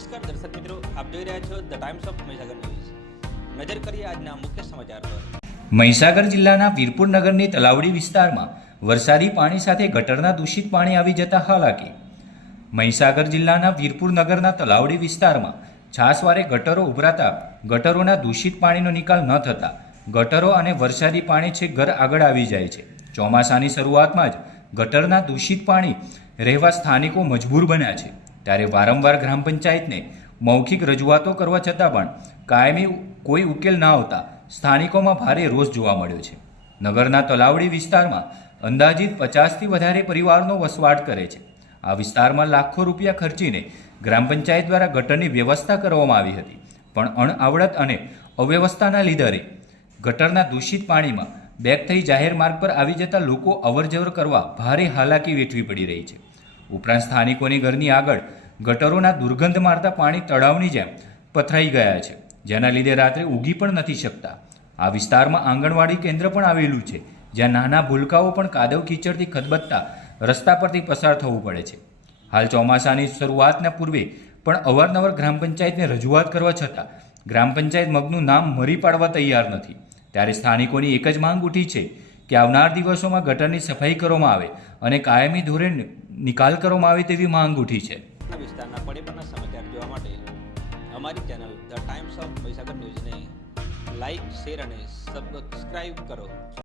નમસ્કાર દર્શક મિત્રો, આપ જોઈ રહ્યા છો the Times of Mahisagar news નજર કરીએ આજના મુખ્ય સમાચાર પર. મહીસાગર જિલ્લાના વીરપુર નગરની તલાવડી વિસ્તારમાં વરસાદી પાણી સાથે ગટરના દૂષિત પાણી આવી જતા હાલાકી. મહીસાગર જિલ્લાના વીરપુર નગરના તલાવડી વિસ્તારમાં છાસવારે ગટરો ઉભરાતા ગટરોના દૂષિત પાણીનો નિકાલ ન થતા ગટરો અને વરસાદી પાણી છે ઘર આગળ આવી જાય છે. ચોમાસાની શરૂઆતમાં જ ગટરના દૂષિત પાણી રહેવા સ્થાનિકો મજબૂર બન્યા છે. ત્યારે વારંવાર ગ્રામ પંચાયતને મૌખિક રજૂઆતો કરવા છતાં પણ કાયમી કોઈ ઉકેલ ના આવતા સ્થાનિકોમાં ભારે રોષ જોવા મળ્યો છે. નગરના તલાવડી વિસ્તારમાં અંદાજિત પચાસથી વધારે પરિવારનો વસવાટ કરે છે. આ વિસ્તારમાં લાખો રૂપિયા ખર્ચીને ગ્રામ પંચાયત દ્વારા ગટરની વ્યવસ્થા કરવામાં આવી હતી, પણ અણઆવડત અને અવ્યવસ્થાના લીધે ગટરના દૂષિત પાણીમાં બેક થઈ જાહેર માર્ગ પર આવી જતા લોકો અવરજવર કરવા ભારે હાલાકી વેઠવી પડી રહી છે. ઉપરાંત સ્થાનિકોની ઘરની આગળ ગટરોના દુર્ગંધ મારતા પાણી તળાવની જેમ પથરાઈ ગયા છે. જેના લીધે રાત્રે ઊગી પણ નથી શકતા. આ વિસ્તારમાં આંગણવાડી કેન્દ્ર પણ આવેલું છે, જ્યાં નાના ભૂલકાઓ પણ કાદવ કીચડથી ખદબદતા રસ્તા પરથી પસાર થવું પડે છે. હાલ ચોમાસાની શરૂઆતના પૂર્વે પણ અવારનવાર ગ્રામ પંચાયતને રજૂઆત કરવા છતાં ગ્રામ પંચાયત મગનું નામ મરી પાડવા તૈયાર નથી. ત્યારે સ્થાનિકોની એક જ માંગ ઉઠી છે કે આવનાર દિવસોમાં ગટરની સફાઈ કરવામાં આવે અને કાયમી ધોરણે નિકાલ કરવામાં આવે તેવી માંગ ઉઠી છે. આ વિસ્તારના પડે પરના સમાચાર જોવા માટે અમારી channel the Times of Mahisagar ન્યૂઝને લાઇક, શેર અને સબસ્ક્રાઈબ કરો.